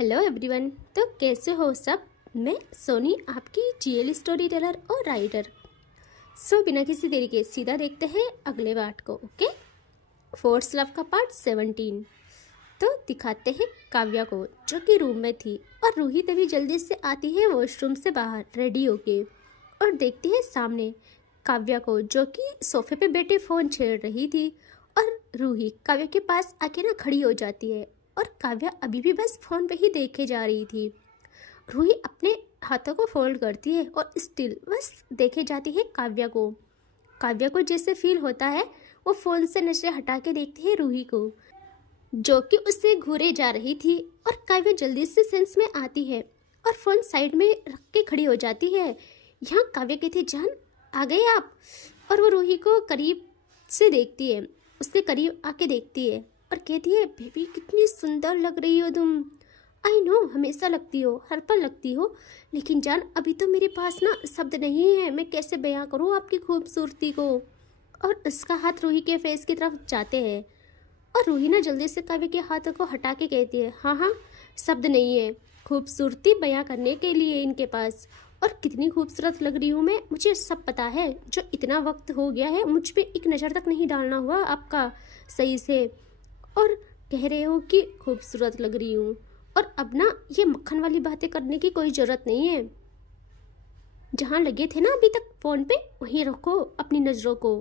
Hello everyone. तो कैसे हो सब। मैं सोनी, आपकी जीएल स्टोरी टेलर और राइटर। बिना किसी देरी के सीधा देखते हैं अगले पार्ट को। ओके, फोर्स लव का पार्ट 17। तो दिखाते हैं काव्या को जो कि रूम में थी और रूही तभी जल्दी से आती है वॉशरूम से बाहर रेडी होके और देखती है सामने काव्या को जो कि सोफे पे बैठे फ़ोन छेड़ रही थी। और रूही काव्या के पास आके ना खड़ी हो जाती है और काव्या अभी भी बस फ़ोन पे ही देखे जा रही थी। रूही अपने हाथों को फोल्ड करती है और स्टिल बस देखे जाती है काव्या को। काव्या को जैसे फील होता है वो फ़ोन से नजरें हटा के देखती है रूही को जो कि उससे घूरे जा रही थी। और काव्या जल्दी से सेंस में आती है और फ़ोन साइड में रख के खड़ी हो जाती है। यहाँ काव्या कहती है, जान आ गए आप। और वो रूही को करीब से देखती है, उसके करीब आके देखती है और कहती है, बेबी कितनी सुंदर लग रही हो तुम। आई नो हमेशा लगती हो, हर पल लगती हो, लेकिन जान अभी तो मेरे पास ना शब्द नहीं है, मैं कैसे बयां करूँ आपकी खूबसूरती को। और उसका हाथ रूही के फेस की तरफ जाते हैं और रूही ना जल्दी से काव्य के हाथों को हटा के कहती है, हाँ हाँ शब्द नहीं है खूबसूरती बयां करने के लिए इनके पास। और कितनी खूबसूरत लग रही हूँ मैं, मुझे सब पता है। जो इतना वक्त हो गया है मुझ पे एक नज़र तक नहीं डालना हुआ आपका सही से, और कह रहे हो कि खूबसूरत लग रही हूँ। और अब ना ये मक्खन वाली बातें करने की कोई ज़रूरत नहीं है। जहाँ लगे थे ना अभी तक फ़ोन पे वहीं रखो अपनी नज़रों को।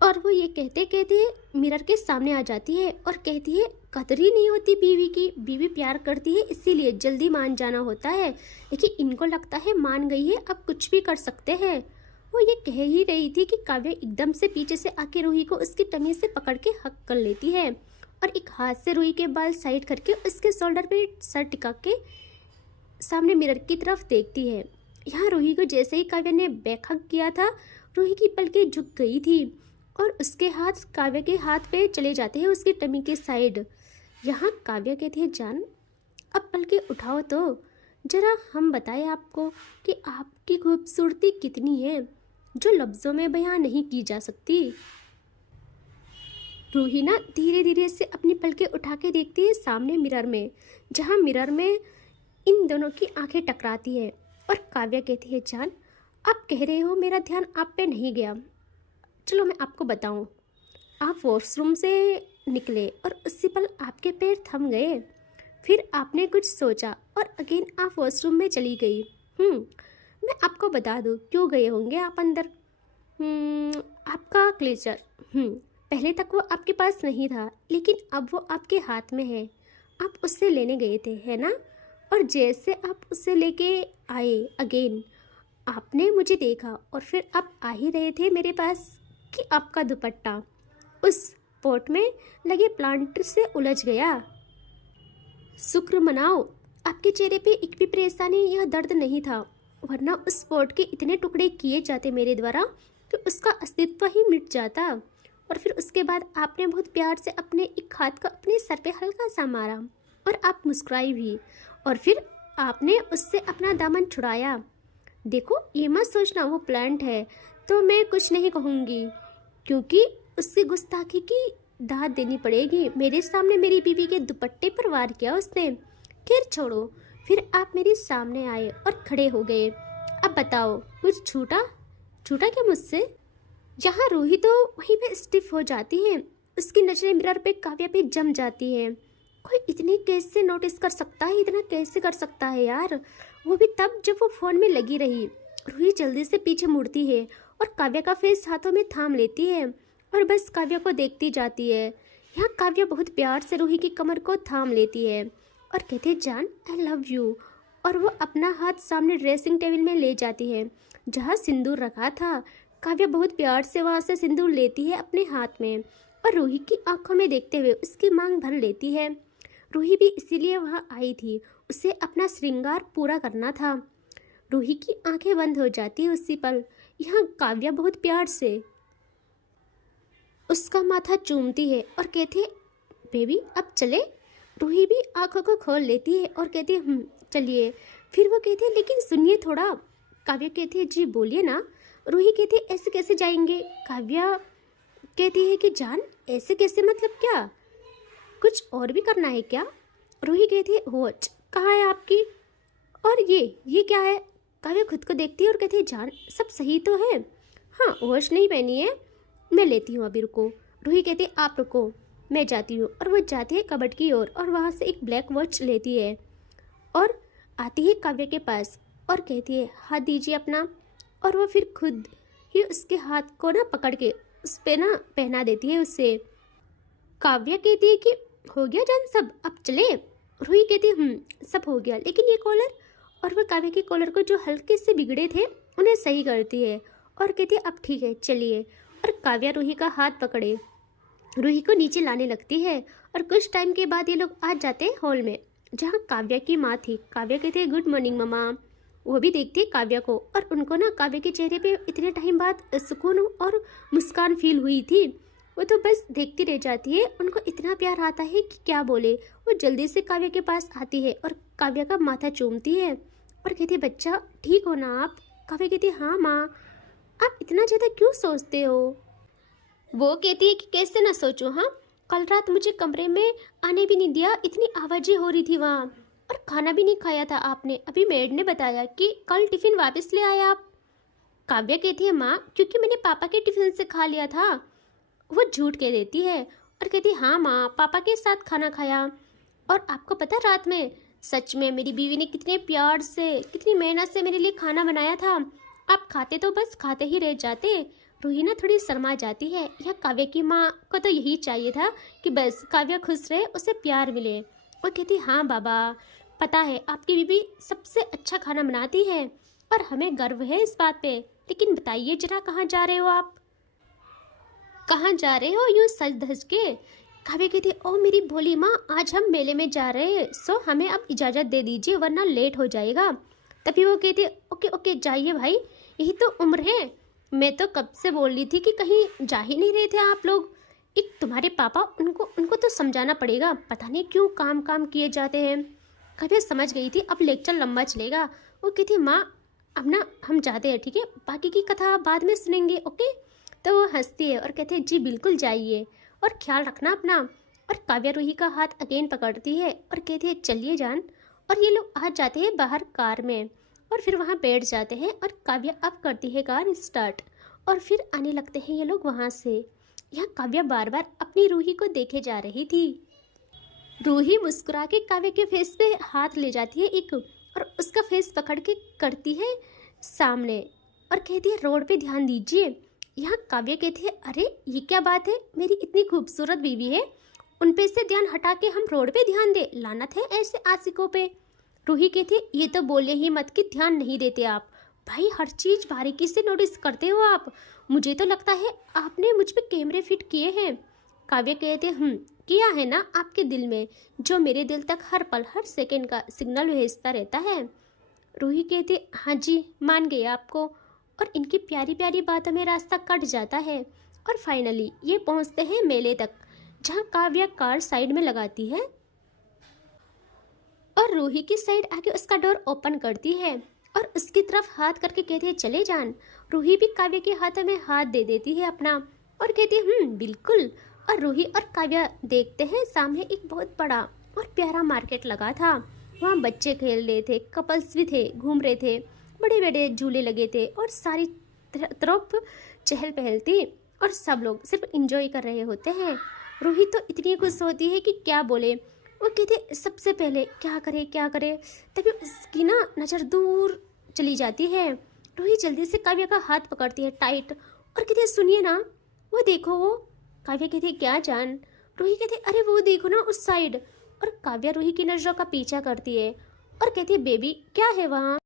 और वो ये कहते कहते मिरर के सामने आ जाती है और कहती है, कदर ही नहीं होती बीवी की, बीवी प्यार करती है इसीलिए जल्दी मान जाना होता है, लेकिन इनको लगता है मान गई है अब कुछ भी कर सकते हैं। वो ये कह ही रही थी कि काव्या एकदम से पीछे से आके रूही को उसकी टमी से पकड़ के हक कर लेती है और एक हाथ से रूही के बाल साइड करके उसके शोल्डर पे सर टिका के सामने मिरर की तरफ देखती है। यहाँ रूही को जैसे ही काव्या ने बैक हक किया था, रूही की पलकें झुक गई थी और उसके हाथ काव्या के हाथ पे चले जाते हैं उसकी टमी के साइड। यहाँ काव्या कहती है, जान अब पलकें उठाओ तो जरा हम बताएं आपको कि आपकी खूबसूरती कितनी है जो लफ्ज़ों में बयां नहीं की जा सकती। रूही ना धीरे धीरे से अपनी पलकें उठा के देखती है सामने मिरर में, जहाँ मिरर में इन दोनों की आंखें टकराती है। और काव्या कहती है, जान आप कह रहे हो मेरा ध्यान आप पे नहीं गया, चलो मैं आपको बताऊं। आप वॉशरूम से निकले और उसी पल आपके पैर थम गए, फिर आपने कुछ सोचा और अगेन आप वॉशरूम में चली गई। मैं आपको बता दूं क्यों गए होंगे आप अंदर। आपका क्लेचर पहले तक वो आपके पास नहीं था, लेकिन अब वो आपके हाथ में है, आप उससे लेने गए थे है ना। और जैसे आप उससे लेके आए अगेन आपने मुझे देखा और फिर आप आ ही रहे थे मेरे पास कि आपका दुपट्टा उस पोट में लगे प्लांट से उलझ गया। शुक्र मनाओ आपके चेहरे पे एक भी परेशानी या दर्द नहीं था, वरना उस पोट के इतने टुकड़े किए जाते मेरे द्वारा कि उसका अस्तित्व ही मिट जाता। और फिर उसके बाद आपने बहुत प्यार से अपने एक हाथ को अपने सर पे हल्का सा मारा और आप मुस्कुराई भी, और फिर आपने उससे अपना दामन छुड़ाया। देखो ये मत सोचना वो प्लांट है तो मैं कुछ नहीं कहूँगी, क्योंकि उसकी गुस्ताखी की दाद देनी पड़ेगी। मेरे सामने मेरी बीवी के दुपट्टे पर वार किया उसने। खैर छोड़ो, फिर आप मेरे सामने आए और खड़े हो गए। अब बताओ कुछ छूटा क्या मुझसे। यहाँ रूही तो वहीं पे स्टिफ हो जाती है, उसकी नजरें मिरर पे काव्या पे जम जाती है। कोई इतनी कैसे नोटिस कर सकता है, इतना कैसे कर सकता है यार, वो भी तब जब वो फ़ोन में लगी रही। रूही जल्दी से पीछे मुड़ती है और काव्या का फेस हाथों में थाम लेती है और बस काव्या को देखती जाती है। यहाँ काव्या बहुत प्यार से रूही की कमर को थाम लेती है और कहती है, जान आई लव यू। और वो अपना हाथ सामने ड्रेसिंग टेबल में ले जाती है जहाँ सिंदूर रखा था। काव्या बहुत प्यार से वहाँ से सिंदूर लेती है अपने हाथ में और रूही की आंखों में देखते हुए उसकी मांग भर लेती है। रूही भी इसीलिए वहाँ आई थी, उसे अपना श्रृंगार पूरा करना था। रूही की आंखें बंद हो जाती है उसी पल। यहाँ काव्या बहुत प्यार से उसका माथा चूमती है और कहती है, बेबी अब चले। रूही भी आंखों को खोल लेती है और कहती है, चलिए। फिर वो कहती है, लेकिन सुनिए थोड़ा। काव्या कहती है, जी बोलिए ना। रूही कहती है, ऐसे कैसे जाएंगे। काव्या कहती है कि जान ऐसे कैसे, मतलब क्या, कुछ और भी करना है क्या। रूही कहती है वॉच कहाँ है आपकी, और ये क्या है। काव्या खुद को देखती है और कहती है जान सब सही तो है। हाँ वॉच नहीं पहनी है, मैं लेती हूँ अभी, रुको। रूही कहती है आप रुको मैं जाती हूँ, और वो जाती है कबर्ड की ओर और वहाँ से एक ब्लैक वॉच लेती है और आती है काव्या के पास और कहती है हाथ दीजिए अपना, और वो फिर खुद ही उसके हाथ को ना पकड़ के उस पर ना पहना देती है उससे। काव्या कहती है कि हो गया जान सब, अब चले। रूही कहती है सब हो गया, लेकिन ये कॉलर, और वह काव्या के कॉलर को जो हल्के से बिगड़े थे उन्हें सही करती है और कहती है अब ठीक है चलिए। और काव्या रूही का हाथ पकड़े रूही को नीचे लाने लगती है, और कुछ टाइम के बाद ये लोग आ जाते हैं हॉल में जहाँ काव्या की माँ थी। काव्या कहती है गुड मॉर्निंग ममा। वो भी देखती है काव्या को, और उनको ना काव्या के चेहरे पे इतने टाइम बाद सुकून और मुस्कान फील हुई थी। वो तो बस देखती रह जाती है, उनको इतना प्यार आता है कि क्या बोले। वो जल्दी से काव्या के पास आती है और काव्या का माथा चूमती है और कहती है बच्चा ठीक हो ना आप। काव्या कहती है हाँ माँ, आप इतना ज़्यादा क्यों सोचते हो। वो कहती है कि कैसे ना सोचूं, हाँ कल रात मुझे कमरे में आने भी नहीं दिया, इतनी आवाज़ें हो रही थी वहाँ, और खाना भी नहीं खाया था आपने। अभी मेड ने बताया कि कल टिफ़िन वापस ले आए आप। काव्या कहती है माँ क्योंकि मैंने पापा के टिफ़िन से खा लिया था। वो झूठ कह देती है और कहती है हाँ माँ पापा के साथ खाना खाया। और आपको पता रात में सच में मेरी बीवी ने कितने प्यार से कितनी मेहनत से मेरे लिए खाना बनाया था, आप खाते तो बस खाते ही रह जाते। रूही ना थोड़ी शर्मा जाती है, यह काव्या की माँ को तो यही चाहिए था कि बस काव्या खुश रहे, उसे प्यार मिले। और कहती हाँ बाबा पता है आपकी बीवी सबसे अच्छा खाना बनाती है और हमें गर्व है इस बात पे। लेकिन बताइए जरा कहाँ जा रहे हो आप, कहाँ जा रहे हो यूँ सज धज के। काव्या कहती है ओ मेरी भोली माँ आज हम मेले में जा रहे हैं, सो हमें अब इजाज़त दे दीजिए वरना लेट हो जाएगा। तभी वो कहती है ओके ओके जाइए भाई, यही तो उम्र है। मैं तो कब से बोल रही थी कि कहीं जा ही नहीं रहे थे आप लोग। एक तुम्हारे पापा, उनको तो समझाना पड़ेगा, पता नहीं क्यों काम काम किए जाते हैं। काव्या समझ गई थी अब लेक्चर लंबा चलेगा। वो कहती माँ अब ना हम जाते हैं ठीक है, बाकी की कथा बाद में सुनेंगे ओके। तो वो हंसती है और कहते हैं जी बिल्कुल जाइए और ख्याल रखना अपना। और काव्या रूही का हाथ अगेन पकड़ती है और कहती है चलिए जान। और ये लोग आ जाते हैं बाहर कार में और फिर वहाँ बैठ जाते हैं और काव्या अब करती है कार स्टार्ट और फिर आने लगते हैं ये लोग वहाँ से। यहाँ काव्या बार बार अपनी रूही को देखे जा रही थी। रूही मुस्कुरा के काव्या के फेस पे हाथ ले जाती है एक, और उसका फेस पकड़ के करती है सामने और कहती है रोड पे ध्यान दीजिए। यहाँ काव्या कहती है अरे ये क्या बात है, मेरी इतनी खूबसूरत बीवी है, उन पे से ध्यान हटा के हम रोड पे ध्यान दे, लानत है ऐसे आशिकों पे। रूही कहती है ये तो बोले ही मत कि ध्यान नहीं देते आप, भाई हर चीज़ बारीकी से नोटिस करते हो आप, मुझे तो लगता है आपने मुझ पे कैमरे फिट किए हैं। काव्या कहते किया है ना आपके दिल में, जो मेरे दिल तक हर पल हर सेकंड का सिग्नल भेजता रहता है। रूही कहती हाँ जी मान गई आपको, और इनकी प्यारी प्यारी बातों में रास्ता कट जाता है और फाइनली ये पहुंचते हैं मेले तक, जहां काव्या कार साइड में लगाती है और रूही की साइड आके उसका डोर ओपन करती है और उसकी तरफ हाथ करके कहती है चले जान। रूही भी काव्या के हाथों में हाथ दे देती है अपना और कहती है बिल्कुल। और रूही और काव्या देखते हैं सामने एक बहुत बड़ा और प्यारा मार्केट लगा था। वहाँ बच्चे खेल रहे थे, कपल्स भी थे, घूम रहे थे, बड़े बड़े झूले लगे थे और सारी तरफ चहल पहल थी और सब लोग सिर्फ एंजॉय कर रहे होते हैं। रूही तो इतनी खुश होती है कि क्या बोले। वो कहते सबसे पहले क्या करे, तभी उसकी ना नज़र दूर चली जाती है। रूही जल्दी से काव्या का हाथ पकड़ती है टाइट और कहती है सुनिए ना वो देखो वो। काव्या कहती है क्या जान। रूही कहती है अरे वो देखो ना उस साइड। और काव्या रूही की नज़रों का पीछा करती है और कहती है बेबी क्या है वहाँ।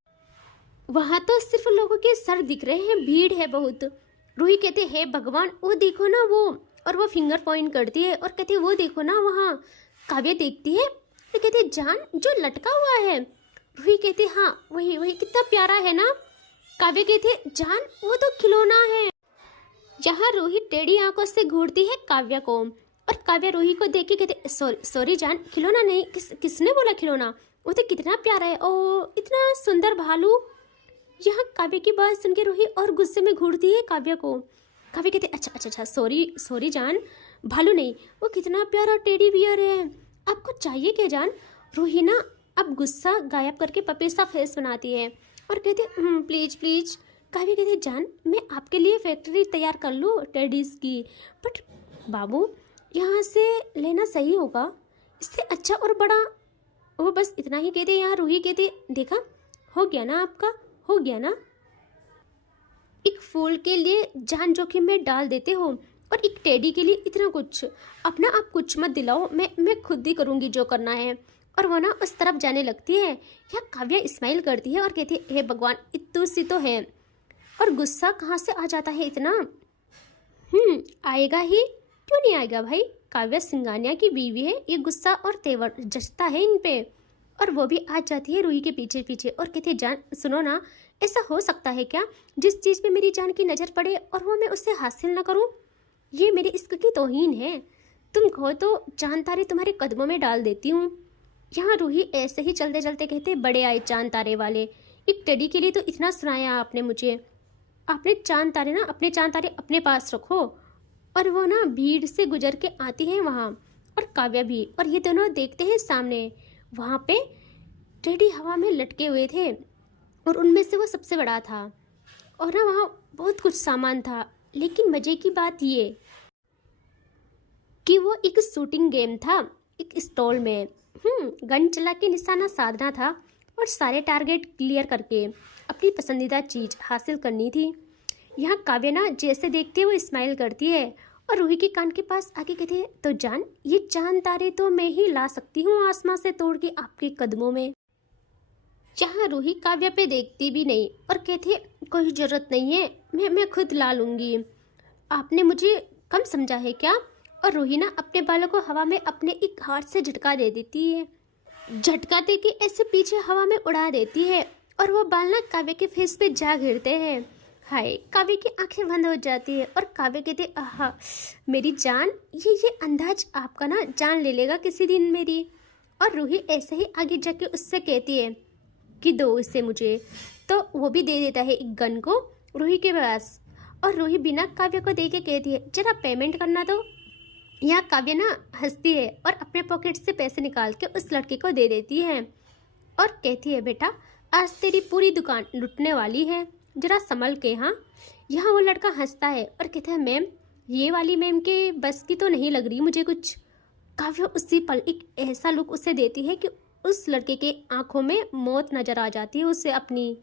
वहाँ तो सिर्फ लोगों के सर दिख रहे हैं, भीड़ है बहुत। रूही कहते हे भगवान वो देखो ना वो, और वो फिंगर पॉइंट करती है और कहती है वो देखो ना वहाँ। काव्या देखती है तो कहती है जान जो लटका हुआ है। रूही कहती है हाँ वही कितना प्यारा है ना। काव्या कहती है जान वो तो खिलौना है। यहाँ रूही टेढ़ी आंखों से घूरती है काव्या को और काव्या रूही को देख के कहती सॉरी जान खिलौना नहीं, किसने बोला खिलौना, वो तो कितना प्यारा है, ओ इतना सुंदर भालू। यहाँ काव्या की बात सुन के रूही और गुस्से में घूरती है काव्या को। काव्या कहती है अच्छा सॉरी जान, भालू नहीं, वो कितना प्यारा टेडी बियर है, आपको चाहिए क्या जान। रूही ना अब गुस्सा गायब करके पपी सा फेस बनाती है और कहती है प्लीज प्लीज। काव्या कहती है जान मैं आपके लिए फैक्ट्री तैयार कर लूँ टेडीज की, बट बाबू यहाँ से लेना सही होगा, इससे अच्छा और बड़ा। वो बस इतना ही कहते यहाँ रूही कहती देखा हो गया ना आपका, हो गया ना। एक फूल के लिए जान जोखिम में डाल देते हो और एक टेडी के लिए इतना कुछ। अपना आप कुछ मत दिलाओ, मैं खुद ही करूँगी जो करना है। और वो ना उस तरफ जाने लगती है। यह काव्या स्माइल करती है और कहती है हे भगवान इतू सी तो है, और गुस्सा कहाँ से आ जाता है इतना। आएगा ही, क्यों नहीं आएगा भाई, काव्या सिंघानिया की बीवी है, ये गुस्सा और तेवर जचता है इन पे। और वो भी आ जाती है रूही के पीछे पीछे और कहती है जान सुनो ना, ऐसा हो सकता है क्या जिस चीज़ पे मेरी जान की नज़र पड़े और वो मैं उससे हासिल ना करूं, ये मेरे इश्क की तौहीन है। तुम कहो तो चांद तारे तुम्हारे कदमों में डाल देती हूँ। यहाँ रूही ऐसे ही चलते चलते कहते बड़े आए चांद तारे वाले, एक टेडी के लिए तो इतना सुनाया आपने मुझे, आपने चांद तारे ना अपने चांद तारे अपने पास रखो। और वो ना भीड़ से गुजर के आती है वहाँ, और काव्या भी, और ये दोनों देखते हैं सामने वहाँ पे टेडी हवा में लटके हुए थे और उनमें से वो सबसे बड़ा था। और ना वहाँ बहुत कुछ सामान था, लेकिन मज़े की बात ये कि वो एक शूटिंग गेम था एक स्टॉल में। गन चला के निशाना साधना था और सारे टारगेट क्लियर करके अपनी पसंदीदा चीज़ हासिल करनी थी। यहाँ काव्या ना जैसे देखती है वो स्माइल करती है और रूही के कान के पास आके कहती है तो जान ये चांद तारे तो मैं ही ला सकती हूँ आसमां से तोड़ के आपके कदमों में। जहाँ रूही काव्या पे देखती भी नहीं और कहती है कोई ज़रूरत नहीं है, मैं खुद ला लूँगी, आपने मुझे कम समझा है क्या। और रूही ना अपने बालों को हवा में अपने एक हाथ से झटका दे देती है, झटका दे के ऐसे पीछे हवा में उड़ा देती है और वो बाल ना काव्या के फेस पे जा गिरते हैं। हाय, काव्या की आंखें बंद हो जाती है और काव्या कहते आहा मेरी जान, ये अंदाज आपका ना जान ले लेगा किसी दिन मेरी। और रूही ऐसे ही आगे जाके उससे कहती है कि दो इसे मुझे, तो वो भी दे देता है एक गन को रूही के पास। और रूही बिना काव्या को दे के कहती है जरा पेमेंट करना दो। यहाँ काव्या ना हंसती है और अपने पॉकेट से पैसे निकाल के उस लड़के को दे देती है और कहती है बेटा आज तेरी पूरी दुकान लुटने वाली है, जरा संभल के। हाँ, यहाँ वो लड़का हंसता है और कहता है मैम ये वाली मैम के बस की तो नहीं लग रही मुझे कुछ। काव्या उसी पल एक ऐसा लुक उसे देती है कि उस लड़के के आंखों में मौत नजर आ जाती है उसे अपनी,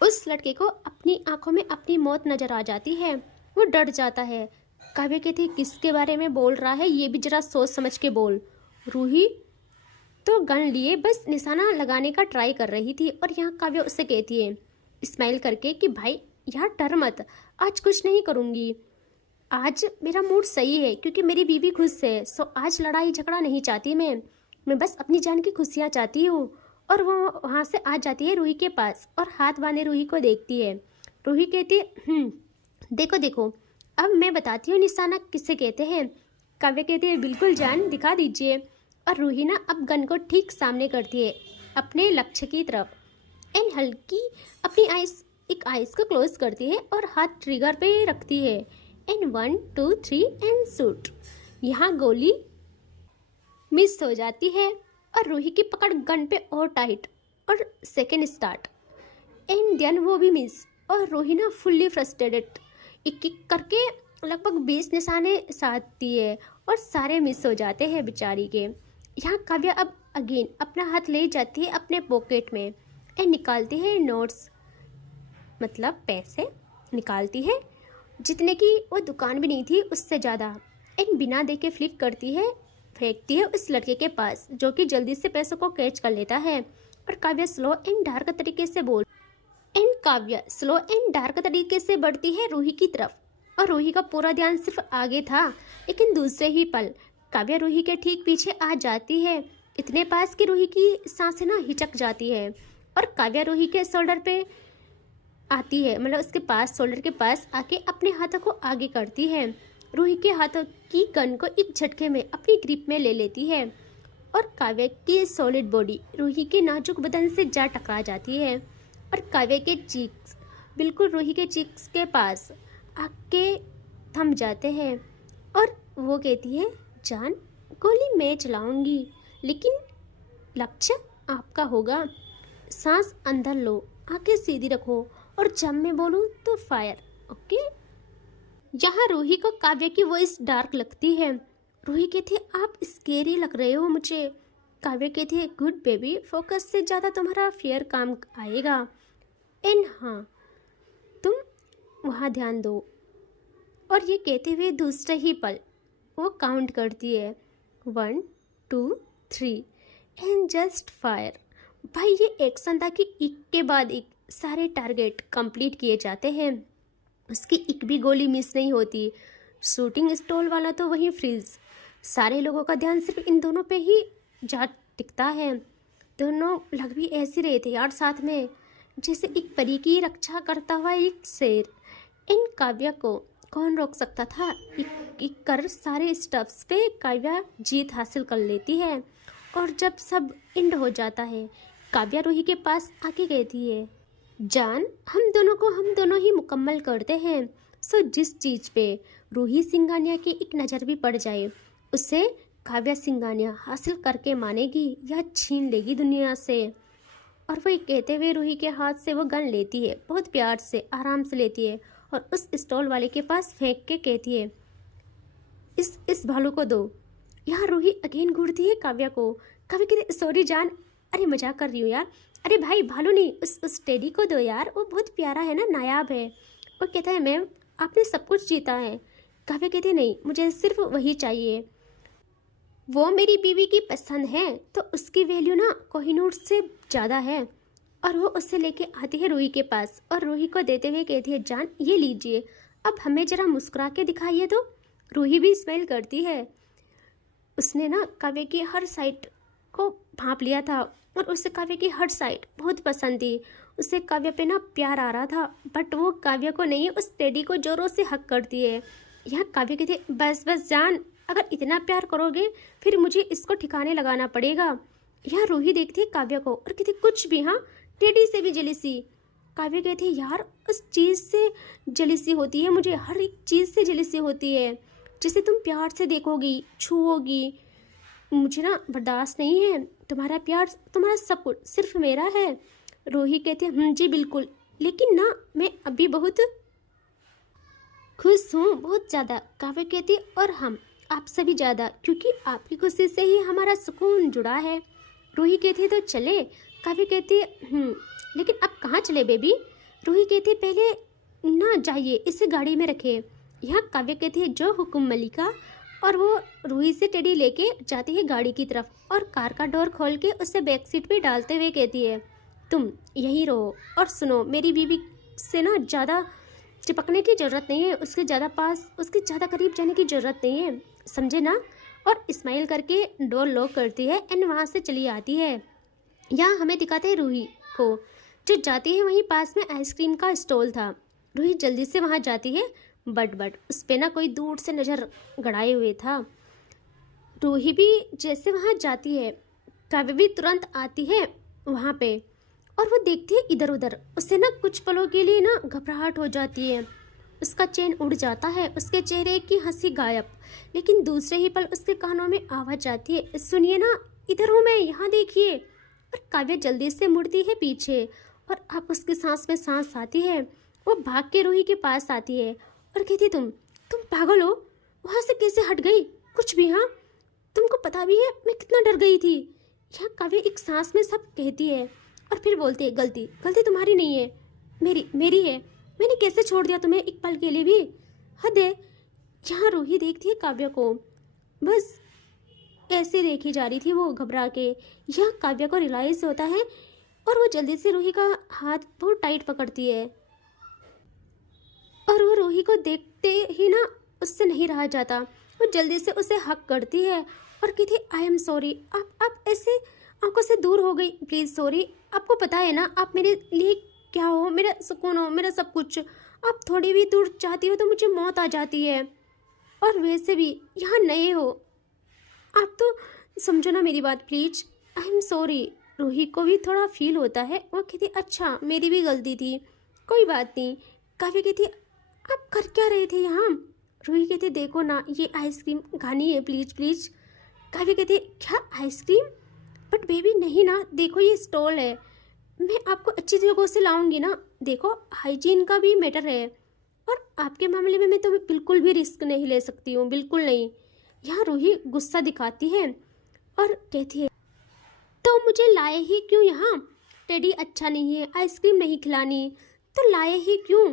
उस लड़के को अपनी आंखों में अपनी मौत नजर आ जाती है। वो डर जाता है। काव्या कहती है किसके बारे में बोल रहा है, ये भी जरा सोच समझ के बोल। रूही तो गन लिए बस निशाना लगाने का ट्राई कर रही थी और यहाँ काव्या उससे कहती है स्माइल करके कि भाई यार डर मत, आज कुछ नहीं करूँगी, आज मेरा मूड सही है क्योंकि मेरी बीवी खुश है, सो आज लड़ाई झगड़ा नहीं चाहती मैं बस अपनी जान की खुशियाँ चाहती हूँ। और वो वहाँ से आ जाती है रूही के पास और हाथ बांधे रूही को देखती है। रूही कहती है देखो देखो अब मैं बताती हूँ निशाना किसे कहते हैं। काव्या कहती है बिल्कुल जान दिखा दीजिए। और रूही ना अब गन को ठीक सामने करती है अपने लक्ष्य की तरफ एंड हल्की अपनी एक आइस को क्लोज करती है और हाथ ट्रिगर पे रखती है एंड 1 2 3 एंड शूट। यहाँ गोली मिस हो जाती है और रूही की पकड़ गन पे और टाइट और सेकेंड स्टार्ट एंड देन वो भी मिस। और रूही ना फुल्ली फ्रस्ट्रेटेड एक एक करके लगभग 20 निशाने साधती है और सारे मिस हो जाते हैं बेचारी के। यहाँ काव्या अब अगेन अपना हाथ ले जाती है अपने पॉकेट में एंड निकालती है नोट्स, मतलब पैसे निकालती है जितने की वो दुकान भी नहीं थी उससे ज़्यादा, एंड बिना देखे फ्लिप करती है फेंकती है उस लड़के के पास जो कि जल्दी से पैसों को कैच कर लेता है। और काव्या स्लो एंड डार्क तरीके से बढ़ती है रूही की तरफ और रूही का पूरा ध्यान सिर्फ आगे था, लेकिन दूसरे ही पल काव्या रूही के ठीक पीछे आ जाती है, इतने पास कि रूही की सांसें ना हिचक जाती है। और काव्या रूही के शोल्डर पे आती है, मतलब उसके पास शोल्डर के पास आके अपने हाथों को आगे करती है, रूही के हाथों की गन को एक झटके में अपनी ग्रिप में ले लेती है और काव्या की सॉलिड बॉडी रूही के नाजुक बदन से जा टकरा जाती है और काव्या के चीक्स बिल्कुल रूही के चीक्स के पास आके थम जाते हैं और वो कहती है जान गोली मैं चलाऊंगी, लेकिन लक्ष्य आपका होगा। सांस अंदर लो, आंखें सीधी रखो और जब मैं बोलूँ तो फायर। ओके। यहाँ रूही को काव्या की वॉइस डार्क लगती है। रूही कहती है आप स्केरी लग रहे हो मुझे। काव्या कहती है गुड बेबी, फोकस से ज़्यादा तुम्हारा फियर काम आएगा। एंड हाँ, तुम वहाँ ध्यान दो। और ये कहते हुए दूसरे ही पल वो काउंट करती है 1 2 3 एंड जस्ट फायर। भाई ये एक्शन था कि एक के बाद एक सारे टारगेट कंप्लीट किए जाते हैं। उसकी एक भी गोली मिस नहीं होती। शूटिंग स्टॉल वाला तो वहीं फ्रीज। सारे लोगों का ध्यान सिर्फ इन दोनों पे ही जा टिकता है। दोनों लग भी ऐसे रहे थे यार साथ में, जैसे एक परी की रक्षा करता हुआ एक शेर। इन काव्या को कौन रोक सकता था। एक एक कर सारे स्टफ्स पे काव्या जीत हासिल कर लेती है। और जब सब एंड हो जाता है, काव्या रूही के पास आके कहती है जान, हम दोनों ही मुकम्मल करते हैं। सो जिस चीज़ पे रूही सिंघानिया की एक नज़र भी पड़ जाए, उसे काव्या सिंघानिया हासिल करके मानेगी या छीन लेगी दुनिया से। और वही कहते हुए रूही के हाथ से वो गन लेती है, बहुत प्यार से आराम से लेती है और उस स्टॉल वाले के पास फेंक के कहती है इस भालू को दो। यहाँ रूही अगेन घूरती है काव्या को। काव्या कहती सॉरी जान, अरे मजाक कर रही हूँ यार। अरे भाई भालू नहीं, उस टेडी को दो यार, वो बहुत प्यारा है ना, नायाब है। वो कहता है मैम आपने सब कुछ जीता है। काव्या कहती है नहीं, मुझे सिर्फ वही चाहिए। वो मेरी बीवी की पसंद है तो उसकी वैल्यू ना कोहिनूर से ज़्यादा है। और वो उससे लेके आती है रूही के पास और रूही को देते हुए कहती है जान ये लीजिए, अब हमें ज़रा मुस्कुरा के दिखाइए। तो रूही भी स्माइल करती है। उसने ना काव्या की हर साइड को भांप लिया था और उसे काव्या की हर साइड बहुत पसंद थी। उसे काव्या पे ना प्यार आ रहा था, बट वो काव्या को नहीं, उस टेडी को जोरों से हक करती है। यहाँ काव्या कहती है बस बस जान, अगर इतना प्यार करोगे फिर मुझे इसको ठिकाने लगाना पड़ेगा। यहाँ रूही देखती है काव्या को और कहती कुछ भी, हाँ टेडी से भी जेलिसी। काव्या कहती है यार उस चीज़ से जेलिसी होती है, मुझे हर एक चीज़ से जेलिसी होती है जिसे तुम प्यार से देखोगी छूओगी। मुझे ना बर्दाश्त नहीं है तुम्हारा प्यार, तुम्हारा सब कुछ सिर्फ मेरा है। रूही कहती है जी बिल्कुल, लेकिन ना मैं अभी बहुत खुश हूँ, बहुत ज़्यादा। काव्या कहती है और हम आपसे भी ज़्यादा, क्योंकि आपकी खुशी से ही हमारा सुकून जुड़ा है। रूही कहती है तो चले। काव्या कहती है लेकिन अब कहाँ चले बेबी। रूही कहती है पहले ना जाइए, इसे गाड़ी में रखे। यहाँ काव्या कहती है जो हुक्म मलिका। और वो रूही से टेडी लेके जाती है गाड़ी की तरफ और कार का डोर खोल के उसे बैक सीट पे डालते हुए कहती है तुम यहीं रहो और सुनो, मेरी बीवी से ना ज़्यादा चिपकने की ज़रूरत नहीं है, उसके ज़्यादा पास, उसके ज़्यादा करीब जाने की ज़रूरत नहीं है, समझे ना। और स्माइल करके डोर लॉक करती है एंड वहाँ से चली आती है। यहाँ हमें दिखाते हैं रूही को जो जाती है, वहीं पास में आइसक्रीम का स्टॉल था। रूही जल्दी से वहाँ जाती है, बट उस पे ना कोई दूर से नज़र गड़ाए हुए था। रूही भी जैसे वहाँ जाती है, काव्या भी तुरंत आती है वहाँ पे और वो देखती है इधर उधर। उसे ना कुछ पलों के लिए ना घबराहट हो जाती है, उसका चैन उड़ जाता है, उसके चेहरे की हंसी गायब। लेकिन दूसरे ही पल उसके कानों में आवाज़ आती है सुनिए ना, इधर हूँ मैं, यहाँ देखिए। और काव्या जल्दी से मुड़ती है पीछे और अब उसकी सांस में सांस आती है। वो भाग के रूही के पास आती है और कहती तुम पागल हो, वहाँ से कैसे हट गई कुछ भी, हाँ तुमको पता भी है मैं कितना डर गई थी। यहाँ काव्या एक सांस में सब कहती है और फिर बोलती है गलती तुम्हारी नहीं है, मेरी है। मैंने कैसे छोड़ दिया तुम्हें एक पल के लिए भी, हद है। यहाँ रूही देखती है काव्या को, बस ऐसे देखी जा रही थी वो घबरा के। यहाँ काव्या को रियलाइज़ होता है और वो जल्दी से रूही का हाथ बहुत टाइट पकड़ती है और वो रूही को देखते ही ना उससे नहीं रहा जाता। वो जल्दी से उसे हक करती है और कहती है आई एम सॉरी, आप ऐसे आंखों से दूर हो गई, प्लीज़ सॉरी। आपको पता है ना आप मेरे लिए क्या हो, मेरा सुकून हो, मेरा सब कुछ। आप थोड़ी भी दूर जाती हो तो मुझे मौत आ जाती है, और वैसे भी यहाँ नए हो, आप तो समझो ना मेरी बात please. I am sorry. Ruhi को भी थोड़ा फील होता है, वो कहती अच्छा मेरी भी गलती थी, कोई बात नहीं। काव्या कहती आप कर क्या रहे थे यहाँ। रूही कहती देखो ना ये आइसक्रीम खानी है, प्लीज़ प्लीज़। काव्या कहती है क्या आइसक्रीम, बट बेबी नहीं ना, देखो ये स्टॉल है, मैं आपको अच्छी जगहों से लाऊंगी ना, देखो हाइजीन का भी मैटर है, और आपके मामले में मैं तो बिल्कुल भी रिस्क नहीं ले सकती हूँ, बिल्कुल नहीं। यहाँ रूही गुस्सा दिखाती है और कहती है तो मुझे लाए ही क्यों यहाँ, टेडी अच्छा नहीं है, आइसक्रीम नहीं खिलानी, तो लाए ही क्यों।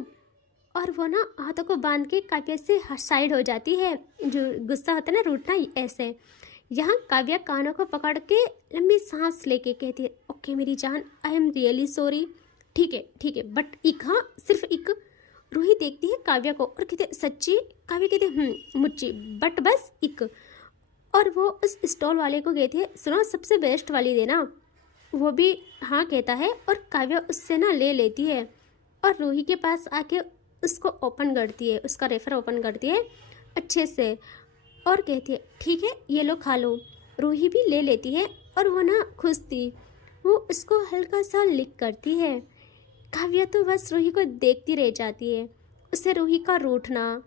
और वो ना हाथों को बांध के काव्या से साइड हो जाती है, जो गुस्सा होता है ना रूठना ऐसे। यहाँ काव्या कानों को पकड़ के लंबी सांस लेके कहती है ओके मेरी जान, आई एम रियली सॉरी, ठीक है बट एक, हाँ सिर्फ एक। रूही देखती है काव्या को और कहते सच्ची, काव्या कहते मुच्ची, बट बस एक। और वो उस स्टॉल वाले को कहती है सुनो सबसे बेस्ट वाली देना, वो भी हाँ कहता है और काव्या उससे ना ले लेती है और रूही के पास आके उसको ओपन करती है, उसका रेफर ओपन करती है अच्छे से और कहती है ठीक है ये लो खा लो। रूही भी ले लेती है और वो ना खुश थी, वो उसको हल्का सा लिक करती है। काव्या तो बस रूही को देखती रह जाती है, उसे रूही का रूठना,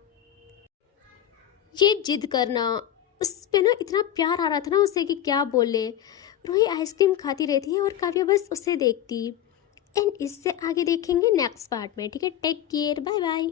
ये जिद करना, उस पे ना इतना प्यार आ रहा था ना उसे कि क्या बोले। रूही आइसक्रीम खाती रहती है और काव्या बस उसे देखती। एंड इससे आगे देखेंगे नेक्स्ट पार्ट में, ठीक है, टेक केयर, बाय बाय।